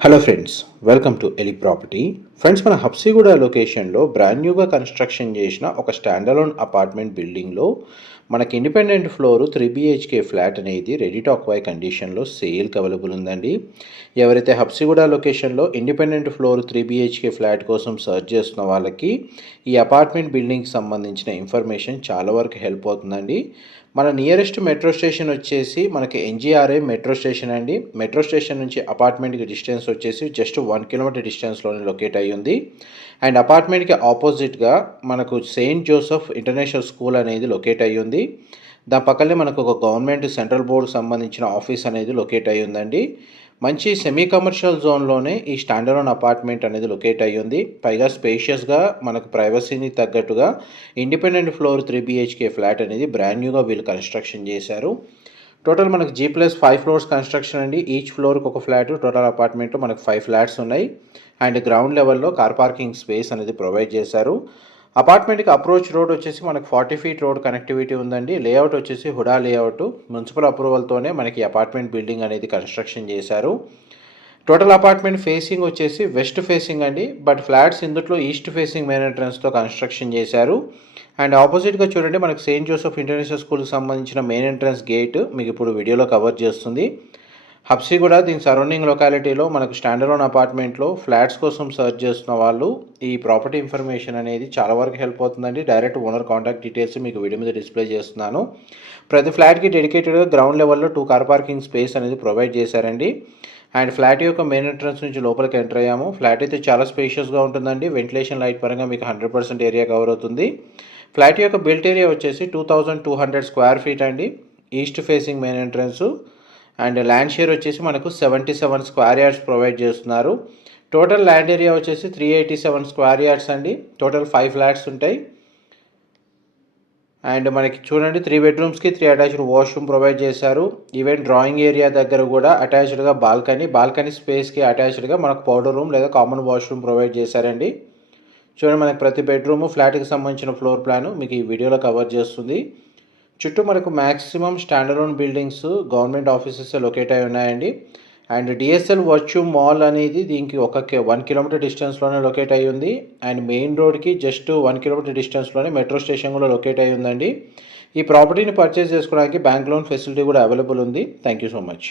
Hello friends, welcome to ఎలి property. Friends, మన హబ్సిగూడ లొకేషన్లో బ్రాండ్ న్యూగా కన్స్ట్రక్షన్ చేసిన ఒక స్టాండలోన్ అపార్ట్మెంట్ బిల్డింగ్లో మనకి ఇండిపెండెంట్ ఫ్లోర్ 3 BHK ఫ్లాట్ అనేది రెడీ టు అక్వైర్ కండిషన్లో సేల్కి అవైలబుల్ ఉందండి. ఎవరైతే హబ్సిగూడ లొకేషన్లో ఇండిపెండెంట్ ఫ్లోర్ 3 BHK ఫ్లాట్ కోసం సర్చ్ చేస్తున్న వాళ్ళకి ఈ అపార్ట్మెంట్ బిల్డింగ్కి సంబంధించిన ఇన్ఫర్మేషన్ చాలా వరకు హెల్ప్ అవుతుందండి. మన నియరెస్ట్ మెట్రో స్టేషన్ వచ్చేసి మనకి NGRA మెట్రో స్టేషన్ అండి. మెట్రో స్టేషన్ నుంచి అపార్ట్మెంట్కి డిస్టెన్స్ వచ్చేసి జస్ట్ 1 కిలోమీటర్ డిస్టెన్స్లోనే లొకేట్ అయ్యి ఉంది. అండ్ అపార్ట్మెంట్కి ఆపోజిట్గా మనకు సెయింట్ జోసెఫ్ ఇంటర్నేషనల్ స్కూల్ అనేది లొకేట్ అయ్యి ఉంది. దాని పక్కనే మనకు ఒక గవర్నమెంట్ సెంట్రల్ బోర్డుకు సంబంధించిన ఆఫీస్ అనేది లొకేట్ అయ్యి ఉందండి. మంచి సెమీ కమర్షియల్ జోన్లోనే ఈ స్టాండర్డ్ అపార్ట్మెంట్ అనేది లొకేట్ అయ్యి ఉంది. పైగా స్పేషియస్గా మనకు ప్రైవసీని తగ్గట్టుగా ఇండిపెండెంట్ ఫ్లోర్ 3 BHK ఫ్లాట్ అనేది బ్రాండ్ న్యూగా వీళ్ళు కన్స్ట్రక్షన్ చేశారు. టోటల్ మనకు G+5 ఫ్లోర్స్ కన్స్ట్రక్షన్ అండి. ఈచ్ ఫ్లోర్కి ఒక ఫ్లాట్. టోటల్ అపార్ట్మెంట్లో మనకు 5 ఫ్లాట్స్ ఉన్నాయి. అండ్ గ్రౌండ్ లెవెల్లో కార్ పార్కింగ్ స్పేస్ అనేది ప్రొవైడ్ చేశారు. అపార్ట్మెంట్కి అప్రోచ్ రోడ్ వచ్చేసి మనకు 40 ఫీట్ రోడ్ కనెక్టివిటీ ఉందండి. లేఅవుట్ వచ్చేసి హుడా లేఅవుట్. మున్సిపల్ అప్రూవల్తోనే మనకి అపార్ట్మెంట్ బిల్డింగ్ అనేది కన్స్ట్రక్షన్ చేశారు. టోటల్ అపార్ట్మెంట్ ఫేసింగ్ వచ్చేసి వెస్ట్ ఫేసింగ్ అండి. బట్ ఫ్లాట్స్ ఇందులో ఈస్ట్ ఫేసింగ్ మెయిన్ ఎంట్రన్స్తో కన్స్ట్రక్షన్ చేశారు. అండ్ ఆపోజిట్గా చూడండి, మనకు సెయింట్ జోసెఫ్ ఇంటర్నేషనల్ స్కూల్కి సంబంధించిన మెయిన్ ఎంట్రన్స్ గేట్ మీకు ఇప్పుడు వీడియోలో కవర్ చేస్తుంది. హబ్సిగూడ దీని సరౌండింగ్ లొకాలిటీలో మనకు స్టాండర్డ్ అపార్ట్మెంట్లో ఫ్లాట్స్ కోసం సర్చ్ చేస్తున్న వాళ్ళు ఈ ప్రాపర్టీ ఇన్ఫర్మేషన్ అనేది చాలా వరకు హెల్ప్ అవుతుందండి. డైరెక్ట్ ఓనర్ కాంటాక్ట్ డీటెయిల్స్ మీకు వీడియో మీద డిస్ప్లే చేస్తున్నాను. ప్రతి ఫ్లాట్కి డెడికేటెడ్గా గ్రౌండ్ లెవెల్లో 2 కార్ పార్కింగ్ స్పేస్ అనేది ప్రొవైడ్ చేశారండి. అండ్ ఫ్లాట్ యొక్క మెయిన్ ఎంట్రన్స్ నుంచి లోపలికి ఎంటర్ అయ్యాము. ఫ్లాట్ అయితే చాలా స్పేషియస్గా ఉంటుందండి. వెంటిలేషన్ లైట్ పరంగా మీకు 100% ఏరియా కవర్ అవుతుంది. ఫ్లాట్ యొక్క బిల్ట్ ఏరియా వచ్చేసి 2200 స్క్వేర్ ఫీట్ అండి. East facing main entrance. And land share వచ్చేసి మనకు 77 స్క్వేర్ యార్డ్స్ ప్రొవైడ్ చేస్తున్నారు. టోటల్ ల్యాండ్ ఏరియా వచ్చేసి 387 స్క్వేర్ యార్డ్స్ అండి. టోటల్ 5 ఫ్లాట్స్ ఉంటాయి. అండ్ మనకి చూడండి, 3 బెడ్రూమ్స్కి 3 అటాచ్డ్ వాష్రూమ్ ప్రొవైడ్ చేశారు. ఈవెన్ డ్రాయింగ్ ఏరియా దగ్గర కూడా అటాచ్డ్గా బాల్కనీ స్పేస్కి అటాచ్డ్గా మనకు పౌడర్ రూమ్ లేదా కామన్ వాష్రూమ్ ప్రొవైడ్ చేశారండి. చూడండి, మనకి ప్రతి బెడ్రూము ఫ్లాట్కి సంబంధించిన ఫ్లోర్ ప్లాను మీకు ఈ వీడియోలో కవర్ చేస్తుంది. చుట్టూ మనకు maximum standard buildings government offices locate అయి ఉన్నాయండి. అండ్ DSL వర్చ్యూ మాల్ అనేది దీనికి 1 కిలోమీటర్ డిస్టెన్స్లోనే లొకేట్ అయి ఉంది. అండ్ మెయిన్ రోడ్కి జస్ట్ 1 కిలోమీటర్ డిస్టెన్స్లోనే మెట్రో స్టేషన్ కూడా లొకేట్ అయి ఉందండి. ఈ ప్రాపర్టీని పర్చేస్ చేసుకోవడానికి బ్యాంక్ లోన్ ఫెసిలిటీ కూడా అవైలబుల్ ఉంది. Thank you so much.